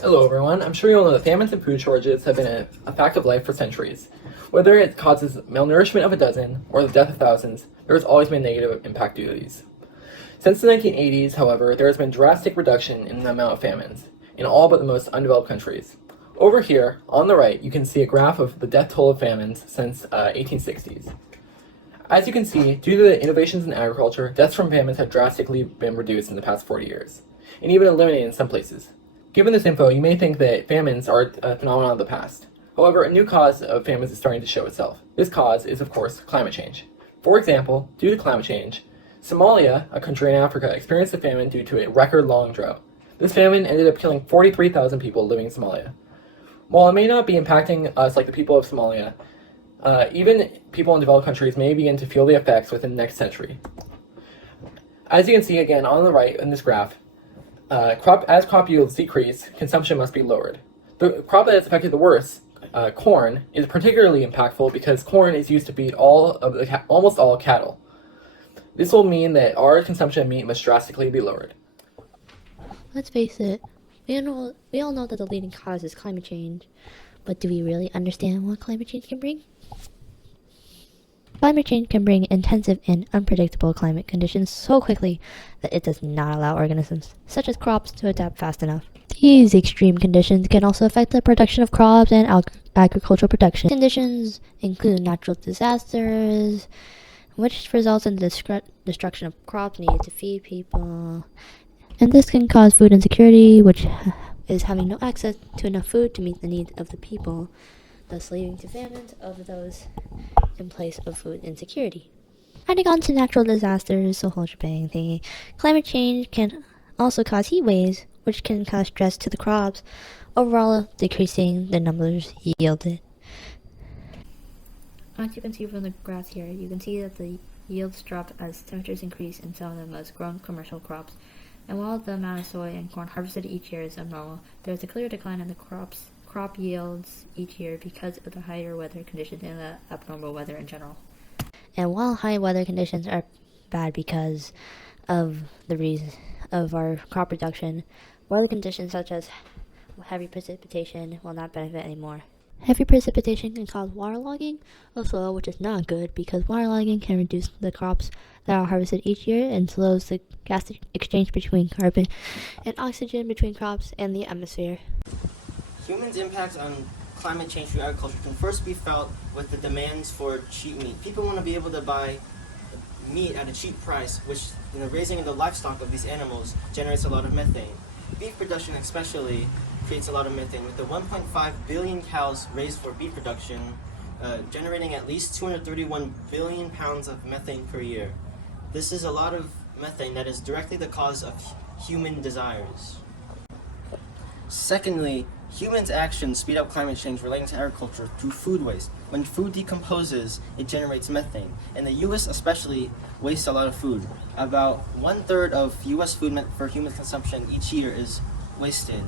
Hello everyone, I'm sure you all know that famines and food shortages have been a fact of life for centuries. Whether it causes malnourishment of a dozen or the death of thousands, there has always been a negative impact due to these. Since the 1980s, however, there has been drastic reduction in the amount of famines, in all but the most undeveloped countries. Over here, on the right, you can see a graph of the death toll of famines since 1860s. As you can see, due to the innovations in agriculture, deaths from famines have drastically been reduced in the past 40 years, and even eliminated in some places. Given this info, you may think that famines are a phenomenon of the past. However, a new cause of famines is starting to show itself. This cause is, of course, climate change. For example, due to climate change, Somalia, a country in Africa, experienced a famine due to a record-long drought. This famine ended up killing 43,000 people living in Somalia. While it may not be impacting us like the people of Somalia, even people in developed countries may begin to feel the effects within the next century. As you can see again on the right in this graph, as crop yields decrease, consumption must be lowered. The crop that is affected the worst, corn, is particularly impactful because corn is used to feed almost all cattle. This will mean that our consumption of meat must drastically be lowered. Let's face it, we all know that the leading cause is climate change, but do we really understand what climate change can bring? Climate change can bring intensive and unpredictable climate conditions so quickly that it does not allow organisms, such as crops, to adapt fast enough. These extreme conditions can also affect the production of crops and agricultural production. Conditions include natural disasters, which results in the destruction of crops needed to feed people. And this can cause food insecurity, which is having no access to enough food to meet the needs of the people, thus leading to famines of those in place of food insecurity. Adding on to natural disasters, the whole shebang thingy, climate change can also cause heat waves, which can cause stress to the crops, overall decreasing the numbers yielded. As you can see from the graphs here, you can see that the yields drop as temperatures increase in some of the most grown commercial crops. And while the amount of soy and corn harvested each year is abnormal, there is a clear decline in the crop yields each year because of the higher weather conditions and the abnormal weather in general. And while high weather conditions are bad because of the reason of our crop production, weather conditions such as heavy precipitation will not benefit anymore. Heavy precipitation can cause waterlogging of soil, which is not good because waterlogging can reduce the crops that are harvested each year and slows the gas exchange between carbon and oxygen between crops and the atmosphere. Humans' impact on climate change through agriculture can first be felt with the demands for cheap meat. People want to be able to buy meat at a cheap price, which raising the livestock of these animals generates a lot of methane. Beef production especially creates a lot of methane, with the 1.5 billion cows raised for beef production generating at least 231 billion pounds of methane per year. This is a lot of methane that is directly the cause of human desires. Secondly, humans' actions speed up climate change relating to agriculture through food waste. When food decomposes, it generates methane, and the U.S. especially wastes a lot of food. About 1/3 of U.S. food meant for human consumption each year is wasted.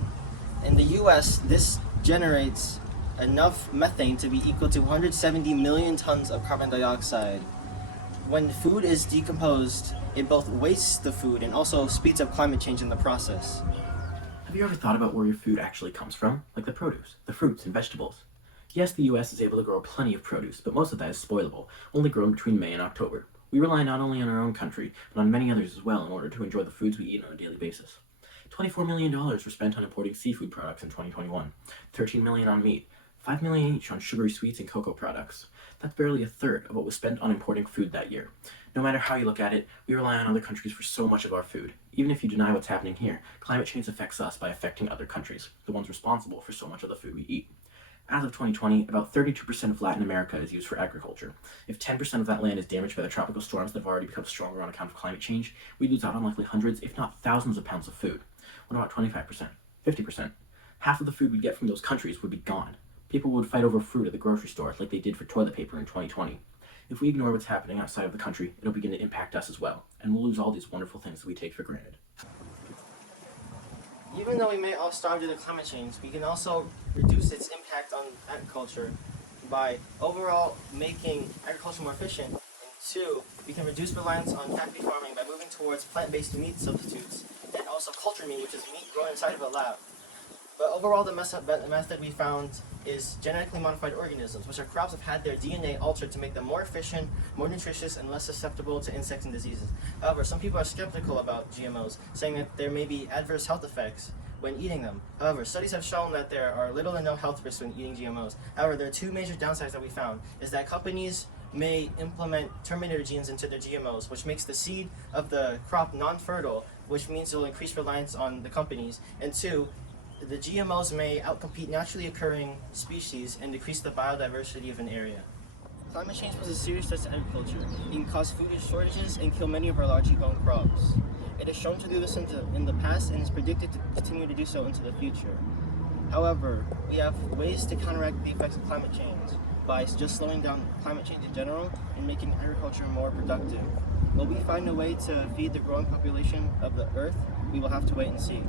In the U.S., this generates enough methane to be equal to 170 million tons of carbon dioxide. When food is decomposed, it both wastes the food and also speeds up climate change in the process. Have you ever thought about where your food actually comes from? Like the produce, the fruits and vegetables. Yes, the US is able to grow plenty of produce, but most of that is spoilable, only grown between May and October. We rely not only on our own country, but on many others as well in order to enjoy the foods we eat on a daily basis. $24 million were spent on importing seafood products in 2021, $13 million on meat, $5 million each on sugary sweets and cocoa products. That's barely a third of what was spent on importing food that year. No matter how you look at it, we rely on other countries for so much of our food. Even if you deny what's happening here, climate change affects us by affecting other countries, the ones responsible for so much of the food we eat. As of 2020, about 32% of Latin America is used for agriculture. If 10% of that land is damaged by the tropical storms that have already become stronger on account of climate change, we lose out on likely hundreds, if not thousands of pounds of food. What about 25%? 50%? Half of the food we get from those countries would be gone. People would fight over fruit at the grocery store like they did for toilet paper in 2020. If we ignore what's happening outside of the country, it'll begin to impact us as well, and we'll lose all these wonderful things that we take for granted. Even though we may all starve due to climate change, we can also reduce its impact on agriculture by overall making agriculture more efficient. And two, we can reduce reliance on factory farming by moving towards plant-based meat substitutes, and also cultured meat, which is meat grown inside of a lab. But overall, the method we found is genetically modified organisms, which are crops that have had their DNA altered to make them more efficient, more nutritious, and less susceptible to insects and diseases. However, some people are skeptical about GMOs, saying that there may be adverse health effects when eating them. However, studies have shown that there are little to no health risks when eating GMOs. However, there are two major downsides that we found, is that companies may implement terminator genes into their GMOs, which makes the seed of the crop non-fertile, which means it will increase reliance on the companies. And two, the GMOs may outcompete naturally occurring species and decrease the biodiversity of an area. Climate change poses a serious threat to agriculture. It can cause food shortages and kill many of our largely grown crops. It is shown to do this in the past and is predicted to continue to do so into the future. However, we have ways to counteract the effects of climate change by just slowing down climate change in general and making agriculture more productive. Will we find a way to feed the growing population of the Earth? We will have to wait and see.